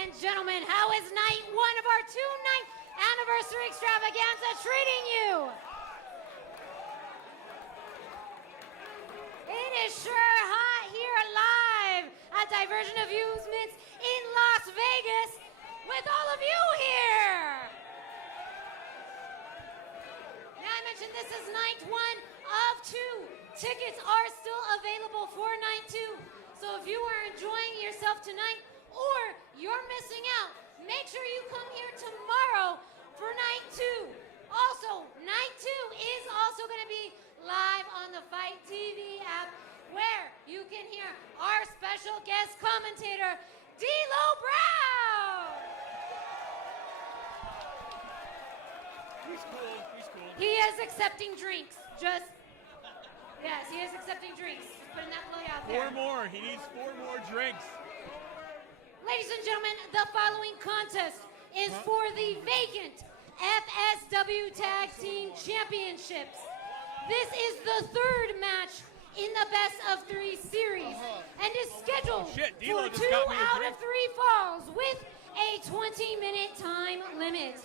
and gentlemen, how is night one of our 2-night anniversary extravaganza treating you? It is sure hot here live at Diversion Amusements in Las Vegas with all of you here. Now I mentioned this is night one of 2. Tickets are still available for night 2. So if you are enjoying yourself tonight or you're missing out, make sure you come here tomorrow for night 2. Also, night 2 is also going to be live on the Fight TV app where you can hear our special guest commentator, D'Lo Brown. He's cool. He's cool. He is accepting drinks. Yes, he is accepting drinks. Just putting that plug out there. 4 more. He needs 4 more drinks. Ladies and gentlemen, the following contest is for the vacant FSW Tag Team Championships. This is the 3rd match in the best of 3 series and is scheduled D'Lo for just 2 got me a out drink. of 3 falls with a 20-minute time limit.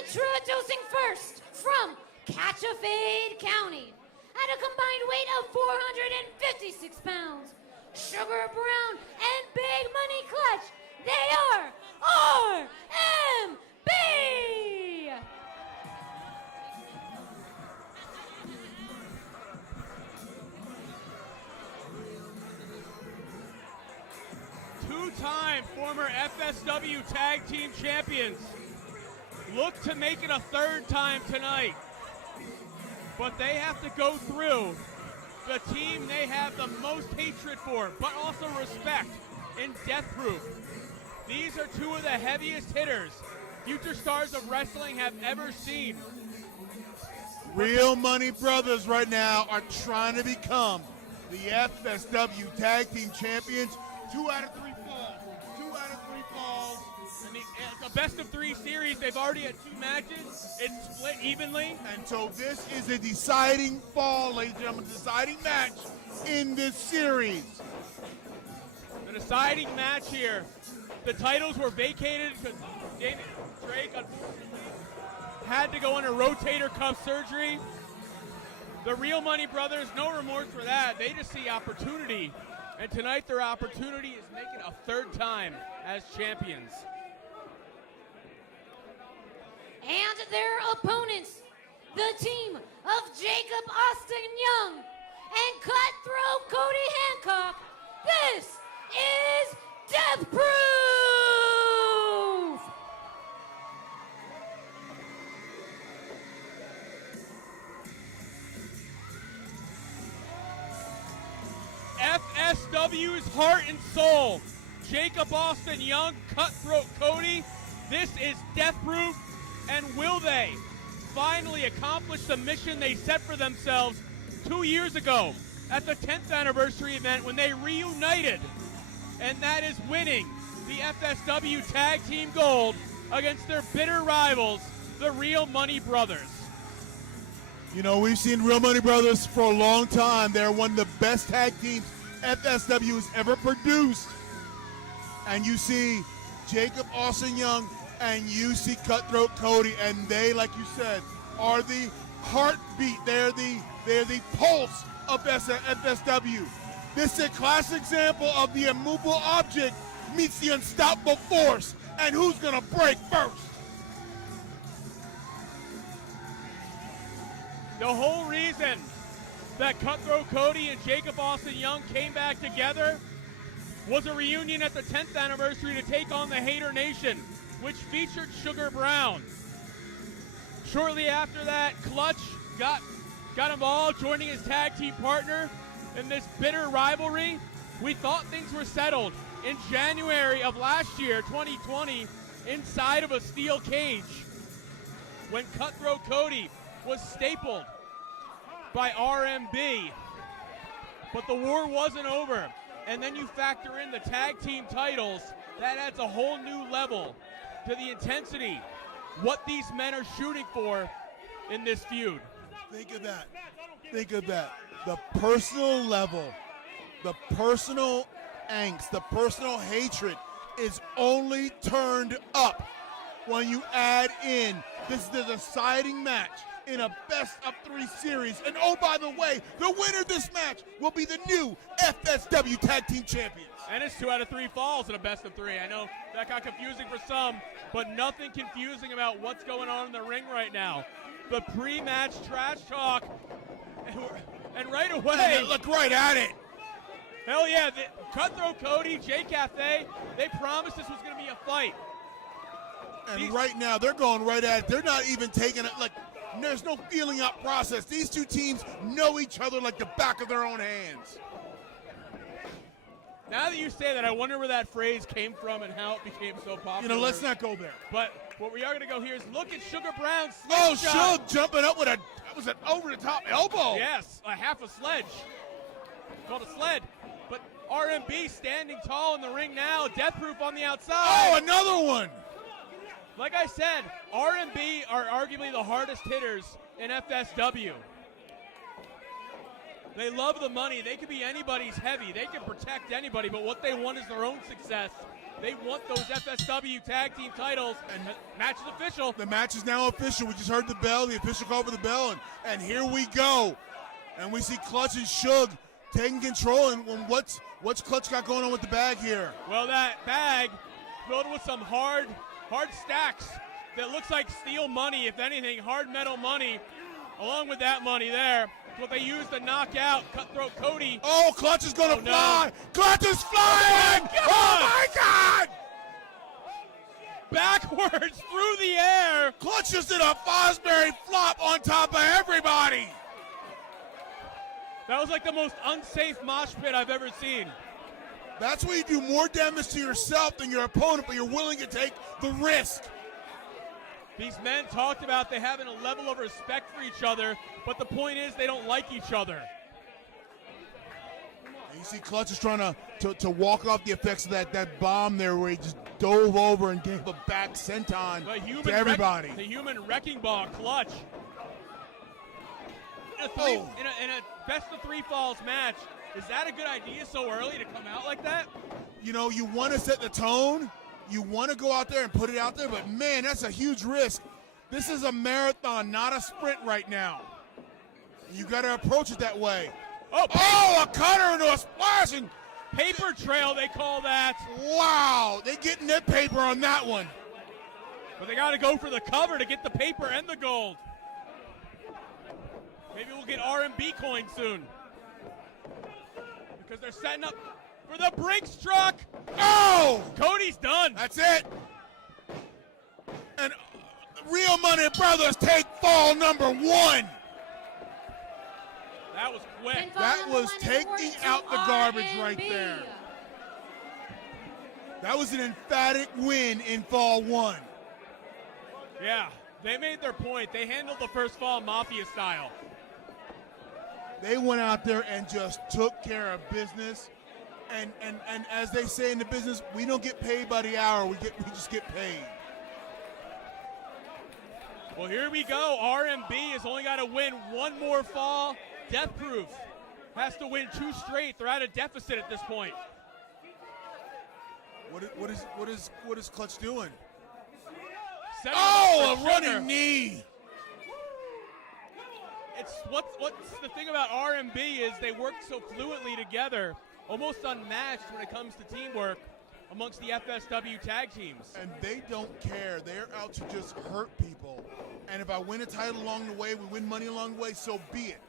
Introducing first from Catchafade County at a combined weight of 456 pounds, Sugar Brown and Big Money Clutch, they are R.M.B. Two-time former FSW Tag Team Champions look to make it a 3rd time tonight. But they have to go through the team they have the most hatred for, but also respect in DeathxProof. These are 2 of the heaviest hitters future stars of wrestling have ever seen. Real Money Brothers right now are trying to become the FSW Tag Team Champions. 2 out of 3 falls. 2 out of 3 falls. And the best of 3 series, they've already had 2 matches. It's split evenly. And so this is a deciding fall, ladies and gentlemen, deciding match in this series. The deciding match here. The titles were vacated because David Drake unfortunately had to go under rotator cuff surgery. The Real Money Brothers, no remorse for that. They just see opportunity. And tonight their opportunity is making a 3rd time as champions. And their opponents, the team of Jacob Austin Young and Cutthroat Cody Hancock. This is DeathxProof! FSW's heart and soul. Jacob Austin Young, Cutthroat Cody. This is DeathxProof. And will they finally accomplish the mission they set for themselves 2 years ago at the 10th anniversary event when they reunited? And that is winning the FSW Tag Team Gold against their bitter rivals, the Real Money Brothers. You know, we've seen Real Money Brothers for a long time. They're one of the best tag teams FSW has ever produced. And you see Jacob Austin Young and you see Cutthroat Cody, and they, like you said, are the heartbeat. They're the pulse of FSW. This is a classic example of the immovable object meets the unstoppable force, and who's gonna break first? The whole reason that Cutthroat Cody and Jacob Austin Young came back together was a reunion at the 10th anniversary to take on the Hater Nation, which featured Sugar Brown. Shortly after that, Clutch got involved, joining his tag team partner in this bitter rivalry. We thought things were settled in January of last year, 2020, inside of a steel cage, when Cutthroat Cody was stapled by R.M.B. But the war wasn't over. And then you factor in the tag team titles, that adds a whole new level to the intensity, what these men are shooting for in this feud. Think of that. Think of that. The personal level, the personal angst, the personal hatred is only turned up when you add in this is the deciding match in a best-of-3 series. And oh, by the way, the winner of this match will be the new FSW Tag Team Champions. And it's 2 out of 3 falls in a best-of-3. I know that got confusing for some, but nothing confusing about what's going on in the ring right now. The pre-match trash talk, and right away, look right at it. Hell yeah, Cutthroat Cody, Jay Cathay, they promised this was going to be a fight. And right now, they're going right at it. They're not even taking it, like, there's no feeling out process. These two teams know each other like the back of their own hands. Now that you say that, I wonder where that phrase came from and how it became so popular. You know, let's not go there. But what we are going to go here is look at Sugar Brown's Oh, slingshot. Shug jumping up with that was an over-the-top elbow. Yes, a half a sledge. Called a sled. But R.M.B. standing tall in the ring now. DeathxProof on the outside. Oh, another one. Like I said, R.M.B. are arguably the hardest hitters in FSW. They love the money. They could be anybody's heavy. They can protect anybody, but what they want is their own success. They want those FSW tag team titles, and the match is official. The match is now official. We just heard the bell, the official call for the bell, and here we go. And we see Clutch and Shug taking control. And what's Clutch got going on with the bag here? Well, that bag filled with some hard stacks that looks like steel money, if anything, hard metal money. Along with that money there, it's what they use to knock out Cutthroat Cody. Oh, Clutch is going to fly. No. Clutch is flying. Oh, my God. Backwards through the air. Clutch just did a Fosbury flop on top of everybody. That was like the most unsafe mosh pit I've ever seen. That's where you do more damage to yourself than your opponent, but you're willing to take the risk. These men talked about they having a level of respect for each other, but the point is they don't like each other. And you see Clutch is trying to walk off the effects of that bomb there where he just dove over and gave a back senton to everybody. The human wrecking ball, Clutch. In a best-of-3 falls match, is that a good idea so early to come out like that? You know, you want to set the tone. You want to go out there and put it out there, but man, that's a huge risk. This is a marathon, not a sprint right now. You got to approach it that way. Oh, a cutter into a splash. And paper trail, they call that. Wow, they getting their paper on that one. But they got to go for the cover to get the paper and the gold. Maybe we'll get R.M.B. coins soon. Because they're setting up for the Brinks truck. Oh! Cody's done. That's it. And Real Money Brothers take fall number 1. That was quick. That was taking out the garbage right there. That was an emphatic win in fall 1. Yeah, they made their point. They handled the first fall Mafia style. They went out there and just took care of business. And as they say in the business, we don't get paid by the hour. We just get paid. Well, here we go. R.M.B. has only got to win one more fall. DeathxProof has to win 2 straight. They're at a deficit at this point. What is Clutch doing? A running knee. It's what's the thing about R.M.B. is they work so fluently together, almost unmatched when it comes to teamwork amongst the FSW tag teams. And they don't care. They're out to just hurt people. And if I win a title along the way, we win money along the way, so be it.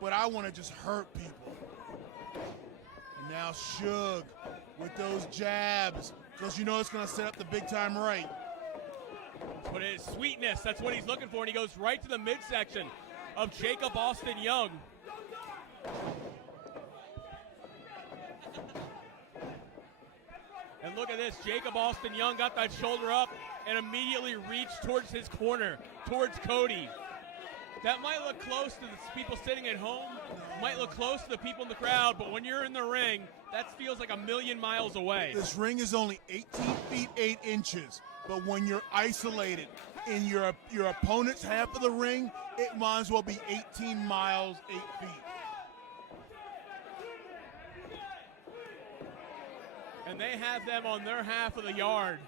But I want to just hurt people. And now Shug with those jabs, because you know it's going to set up the big time right. But it is sweetness. That's what he's looking for, and he goes right to the midsection of Jacob Austin Young. And look at this, Jacob Austin Young got that shoulder up and immediately reached towards his corner, towards Cody. That might look close to the people sitting at home, might look close to the people in the crowd, but when you're in the ring, that feels like a million miles away. This ring is only 18 feet 8 inches, but when you're isolated in your opponent's half of the ring, it might as well be 18 miles, 8 feet. And they have them on their half of the yard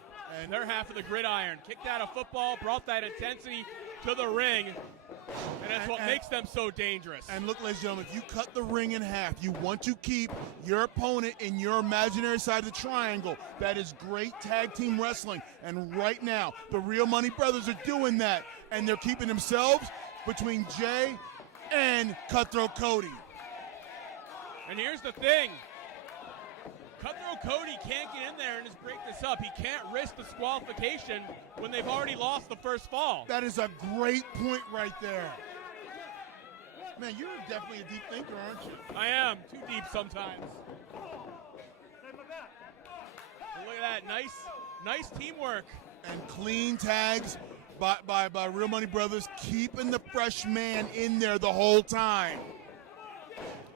and their half of the gridiron. Kicked out a football, brought that intensity to the ring, and that's what makes them so dangerous. And look, ladies and gentlemen, if you cut the ring in half, you want to keep your opponent in your imaginary side of the triangle. That is great tag team wrestling. And right now, the Real Money Brothers are doing that, and they're keeping themselves between Jay and Cutthroat Cody. And here's the thing. Cutthroat Cody can't get in there and just break this up. He can't risk disqualification when they've already lost the first fall. That is a great point right there. Man, you're definitely a deep thinker, aren't you? I am. Too deep sometimes. And look at that. Nice teamwork. And clean tags by Real Money Brothers, keeping the fresh man in there the whole time.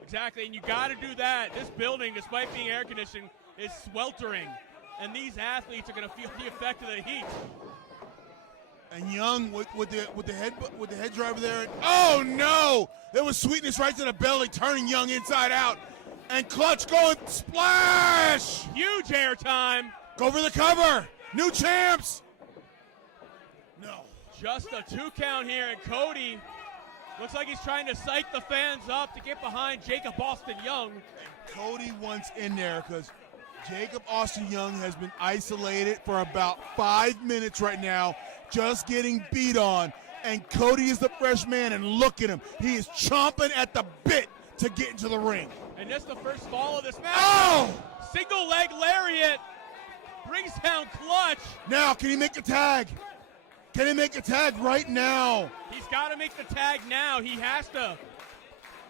Exactly, and you got to do that. This building, despite being air conditioned, is sweltering, and these athletes are going to feel the effect of the heat. And Young with the head driver there. Oh no! There was sweetness right to the belly, turning Young inside out, and Clutch going splash! Huge air time. Go for the cover. New champs. No. Just a 2 count here, and Cody looks like he's trying to psych the fans up to get behind Jacob Austin Young. And Cody wants in there because Jacob Austin Young has been isolated for about 5 minutes right now, just getting beat on. And Cody is the fresh man, and look at him. He is chomping at the bit to get into the ring. And that's the first fall of this match. Oh! Single leg lariat brings down Clutch. Now, can he make a tag? Can he make a tag right now? He's got to make the tag now. He has to.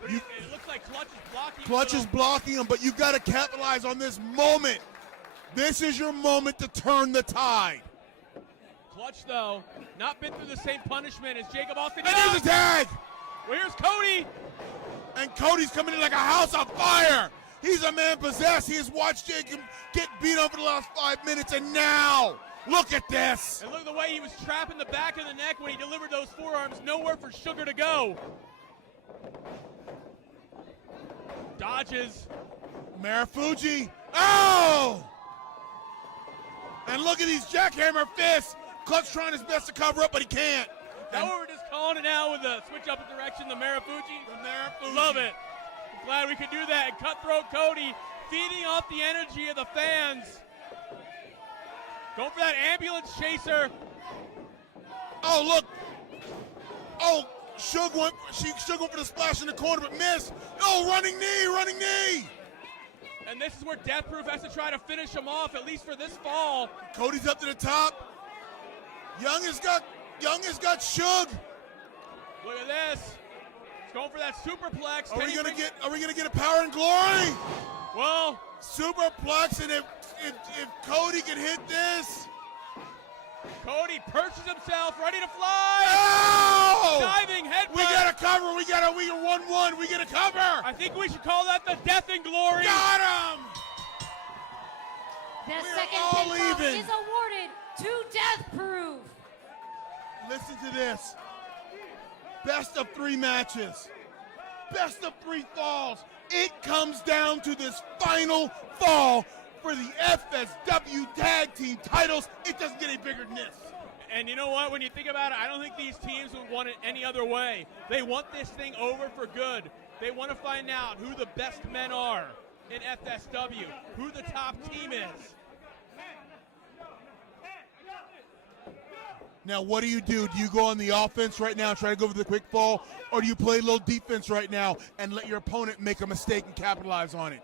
It looks like Clutch is blocking. Clutch is blocking him, but you've got to capitalize on this moment. This is your moment to turn the tide. Clutch, though, not been through the same punishment as Jacob Austin. And there's a tag! Well, here's Cody. And Cody's coming in like a house on fire. He's a man possessed. He has watched Jacob get beat up for the last 5 minutes, and now, look at this. And look at the way he was trapping the back of the neck when he delivered those forearms. Nowhere for Sugar to go. Dodges. Marufuji. Oh! And look at these jackhammer fists. Clutch trying his best to cover up, but he can't. Now we're just calling it out with a switch up in direction, the Marufuji. Love it. I'm glad we could do that. And Cutthroat Cody feeding off the energy of the fans. Going for that ambulance chaser. Oh, look. Oh, Suge went for the splash in the corner, but missed. Oh, running knee. And this is where DeathxProof has to try to finish him off, at least for this fall. Cody's up to the top. Young has got Suge. Look at this. He's going for that superplex. Are we gonna get a power and glory? Well, superplex, and if Cody can hit this. Cody perches himself, ready to fly. Oh! Diving headbutt. We got a cover. We are 1-1. We get a cover. I think we should call that the Death and Glory. Got him. The We're second all pinfall even. is awarded to DeathxProof. Listen to this. Best of 3 matches. Best of 3 falls. It comes down to this final fall for the FSW Tag Team titles. It doesn't get any bigger than this. And you know what? When you think about it, I don't think these teams would want it any other way. They want this thing over for good. They want to find out who the best men are in FSW, who the top team is. Now, what do? Do you go on the offense right now and try to go for the quick fall, or do you play a little defense right now and let your opponent make a mistake and capitalize on it?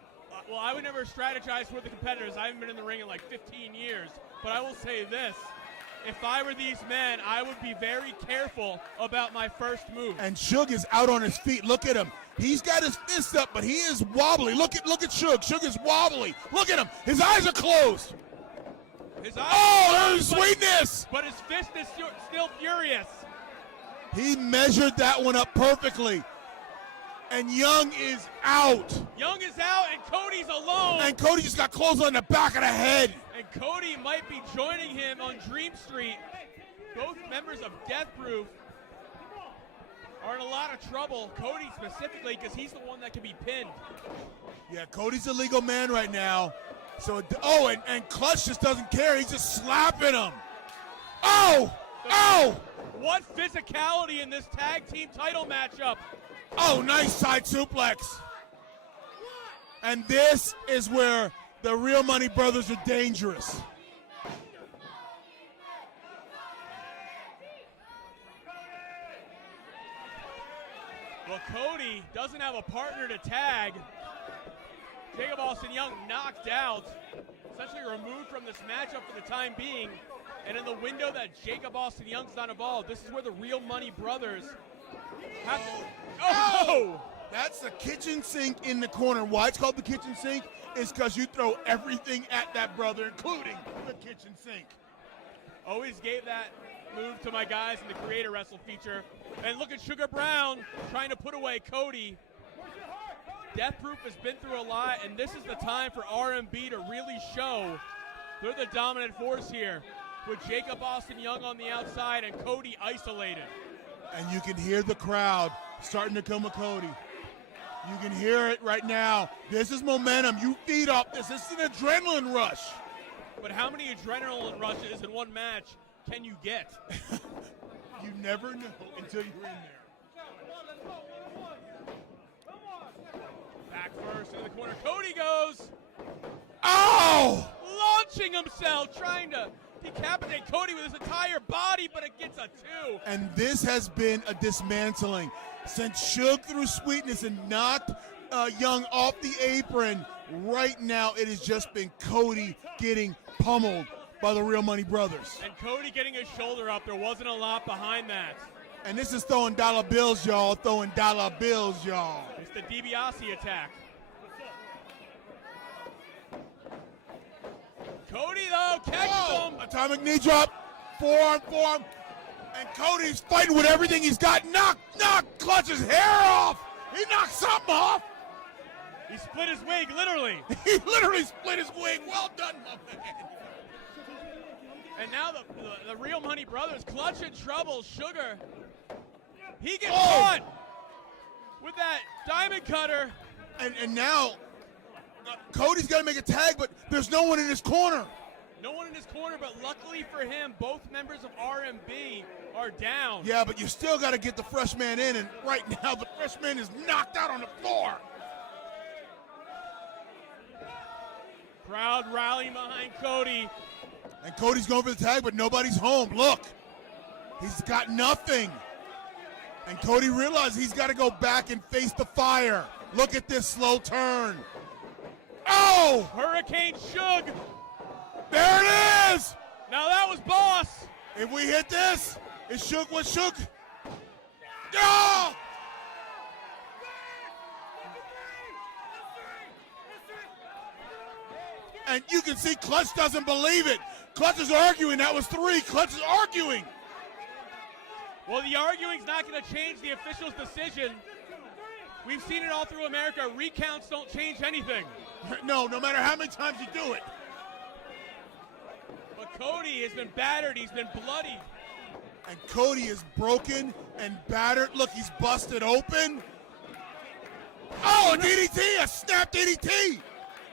Well, I would never strategize for the competitors. I haven't been in the ring in like 15 years. But I will say this. If I were these men, I would be very careful about my first move. And Suge is out on his feet. Look at him. He's got his fist up, but he is wobbly. Look at Suge. Suge is wobbly. Look at him. His eyes are closed. His eyes there's sweetness. But his fist is still furious. He measured that one up perfectly. And Young is out. Young is out, and Cody's alone. And Cody just got closed on the back of the head. And Cody might be joining him on Dream Street. Both members of DeathxProof are in a lot of trouble. Cody specifically, because he's the one that can be pinned. Yeah, Cody's a legal man right now. So, and Clutch just doesn't care. He's just slapping him. Oh! Oh! What physicality in this tag team title matchup. Oh, nice side suplex. And this is where the Real Money Brothers are dangerous. Well, Cody doesn't have a partner to tag. Jacob Austin Young knocked out, essentially removed from this matchup for the time being. And in the window that Jacob Austin Young's not involved, this is where the Real Money Brothers have to. Oh! That's the kitchen sink in the corner. Why it's called the kitchen sink is because you throw everything at that brother, including the kitchen sink. Always gave that move to my guys in the Creator Wrestle feature. And look at Sugar Brown trying to put away Cody. DeathxProof has been through a lot, and this is the time for R.M.B to really show they're the dominant force here, with Jacob Austin Young on the outside and Cody isolated. And you can hear the crowd starting to come with Cody. You can hear it right now. This is momentum. You feed off this. This is an adrenaline rush. But how many adrenaline rushes in one match can you get? You never know until you're in there. Back first into the corner. Cody goes. Oh! Launching himself, trying to decapitate Cody with his entire body, but it gets a 2. And this has been a dismantling. Since Suge threw sweetness and knocked Young off the apron, right now it has just been Cody getting pummeled by the Real Money Brothers. And Cody getting his shoulder up. There wasn't a lot behind that. And this is throwing dollar bills, y'all. Throwing dollar bills, y'all. It's the DiBiase attack. Cody, though, catches him. Atomic knee drop. Forearm. And Cody's fighting with everything he's got. Knock. Clutches hair off. He knocked something off. He split his wig, literally. He literally split his wig. Well done, my man. And now the Real Money Brothers, Clutch in trouble. Sugar, he gets caught with that diamond cutter. And now Cody's got to make a tag, but there's no one in his corner. No one in his corner, but luckily for him, both members of R.M.B. are down. Yeah, but you still got to get the fresh man in, and right now the fresh man is knocked out on the floor. Crowd rallying behind Cody. And Cody's going for the tag, but nobody's home. Look, he's got nothing. And Cody realizes he's got to go back and face the fire. Look at this slow turn. Oh! Hurricane Suge. There it is! Now that was Boss. If we hit this, it's Suge with Suge. Oh! And you can see Clutch doesn't believe it. Clutch is arguing. That was 3. Clutch is arguing. Well, the arguing's not going to change the official's decision. We've seen it all through America. Recounts don't change anything. No matter how many times you do it. But Cody has been battered. He's been bloody. And Cody is broken and battered. Look, he's busted open. Oh, a DDT, a snap DDT.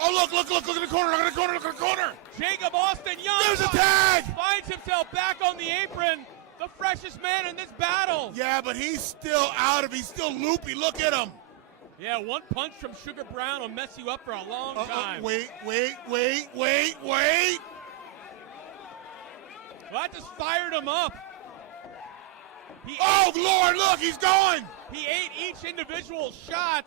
Oh, look at the corner, look at the corner. Jacob Austin Young. There's a tag. Finds himself back on the apron. The freshest man in this battle. Yeah, but he's still he's still loopy. Look at him. Yeah, one punch from Sugar Brown will mess you up for a long time. Wait. Well, that just fired him up. Oh, Lord, look, he's going. He ate each individual shot.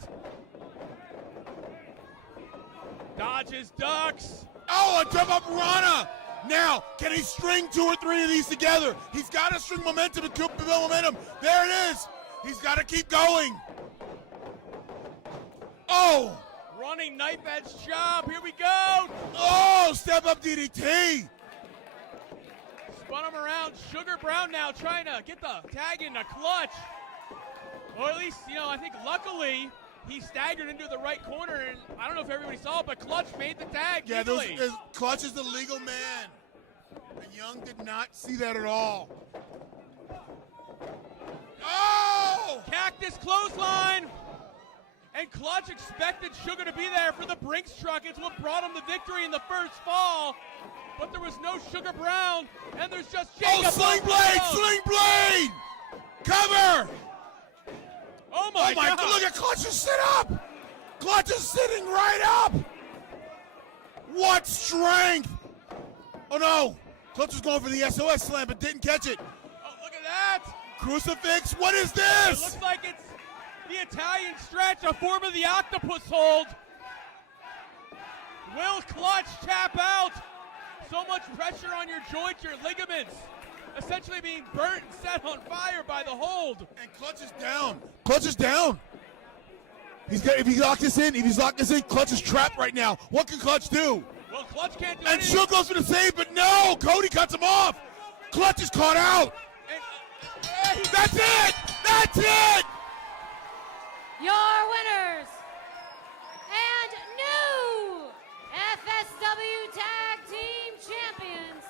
Dodges, ducks. Oh, a jump up Rana. Now, can he string 2 or 3 of these together? He's got to string momentum and build momentum. There it is. He's got to keep going. Oh. Running knife edge job. Here we go. Oh, step up DDT. Spun him around. Sugar Brown now trying to get the tag in the Clutch. Or at least, I think luckily he staggered into the right corner, and I don't know if everybody saw it, but Clutch made the tag. Yeah, legally. Clutch is the legal man. And Young did not see that at all. Oh! Cactus clothesline. And Clutch expected Sugar to be there for the Brinks truck. It's what brought him the victory in the first fall. But there was no Sugar Brown, and there's just Jacob. Oh, Sling Blade! Sling Blade! Cover! Oh my God! Look at Clutch is sit up! Clutch is sitting right up! What strength! Oh no! Clutch was going for the SOS slam, but didn't catch it. Oh, look at that! Crucifix, what is It this? looks like it's the Italian stretch, a form of the octopus hold. Will Clutch tap out? So much pressure on your joints, your ligaments, essentially being burnt and set on fire by the hold. And Clutch is down. Clutch is down. If he locked this in, Clutch is trapped right now. What can Clutch do? Well, Clutch can't do And anything. Sugar goes for the save, but no! Cody cuts him off! Clutch is caught out! And, That's it! That's it! Your winners and new FSW Tag Team Champions,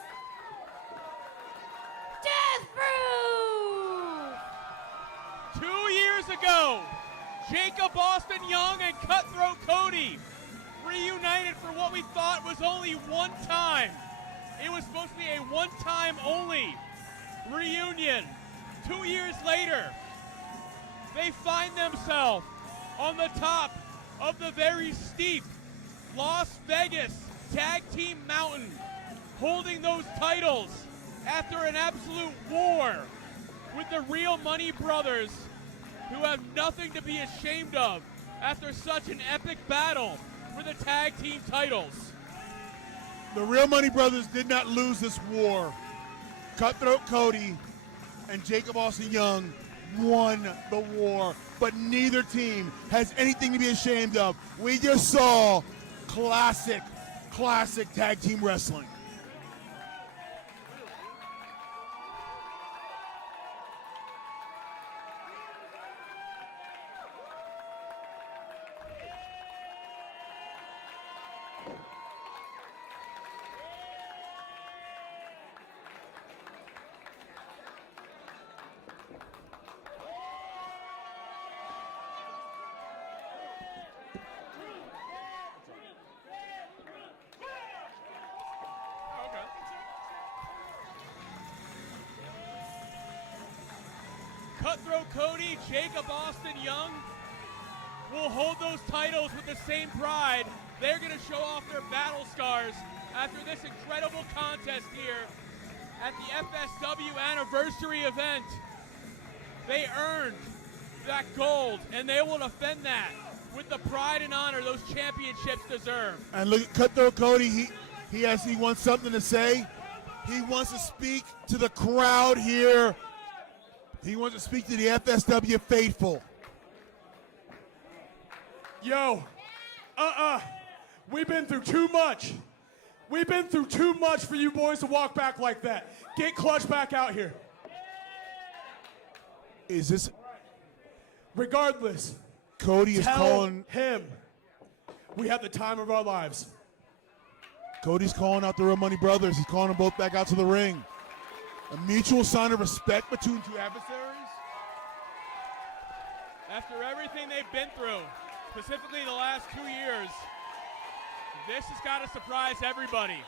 DeathxProof! 2 years ago, Jacob Austin Young and Cutthroat Cody reunited for what we thought was only one time. It was supposed to be a one-time only reunion. 2 years later, they find themselves on the top of the very steep Las Vegas Tag Team Mountain, holding those titles after an absolute war with the Real Money Brothers, who have nothing to be ashamed of after such an epic battle for the tag team titles. The Real Money Brothers did not lose this war. Cutthroat Cody and Jacob Austin Young won the war, but neither team has anything to be ashamed of. We just saw classic tag team wrestling. Cutthroat Cody, Jacob Austin Young will hold those titles with the same pride. They're going to show off their battle scars after this incredible contest here at the FSW anniversary event. They earned that gold, and they will defend that with the pride and honor those championships deserve. And look at Cutthroat Cody. He wants something to say. He wants to speak to the crowd here. He wants to speak to the FSW faithful. Yo, we've been through too much. We've been through too much for you boys to walk back like that. Get Clutch back out here. Is this Regardless, Cody is tell calling? him we have the time of our lives. Cody's calling out the Real Money Brothers. He's calling them both back out to the ring. A mutual sign of respect between two adversaries. After everything they've been through, specifically the last 2 years, this has got to surprise everybody.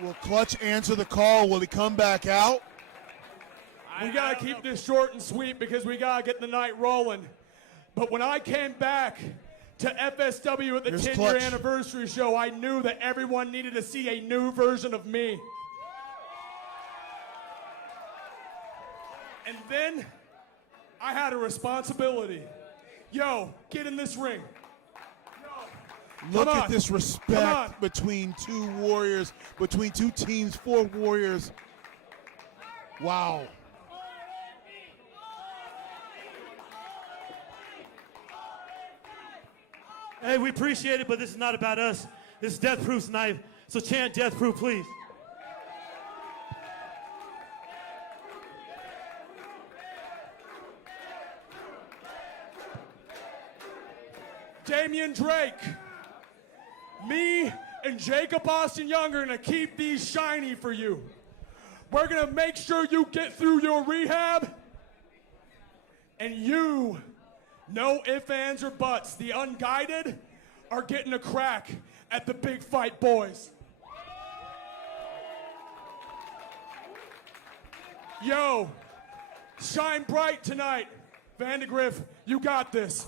Will Clutch answer the call? Will he come back out? We got to keep this short and sweet because we got to get the night rolling. But when I came back to FSW at the Here's 10-year Clutch. anniversary show, I knew that everyone needed to see a new version of me. And then I had a responsibility. Yo, get in this ring. Look Come at on. this Come on. respect between two warriors, between two teams, four warriors. Wow. Hey, we appreciate it, but this is not about us. This is DeathxProof's night, so chant DeathxProof, please. Damian Drake, me and Jacob Austin Young are gonna keep these shiny for you. We're gonna make sure you get through your rehab and you No ifs, ands, or buts. The unguided are getting a crack at the big fight boys. Yo, shine bright tonight. Vandegrift, you got this.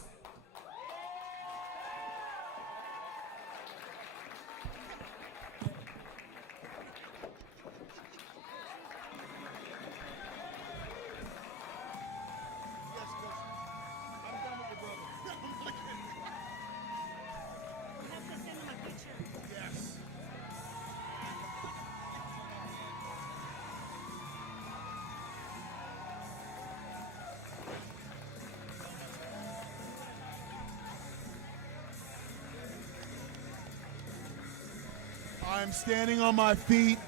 I'm standing on my feet,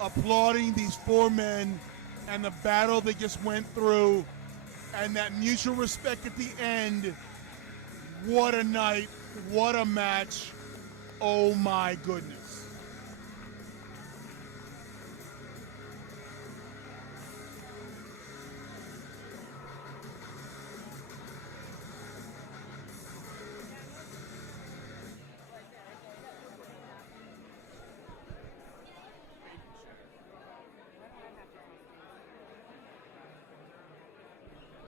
applauding these four men and the battle they just went through, and that mutual respect at the end. What a night, what a match. Oh my goodness.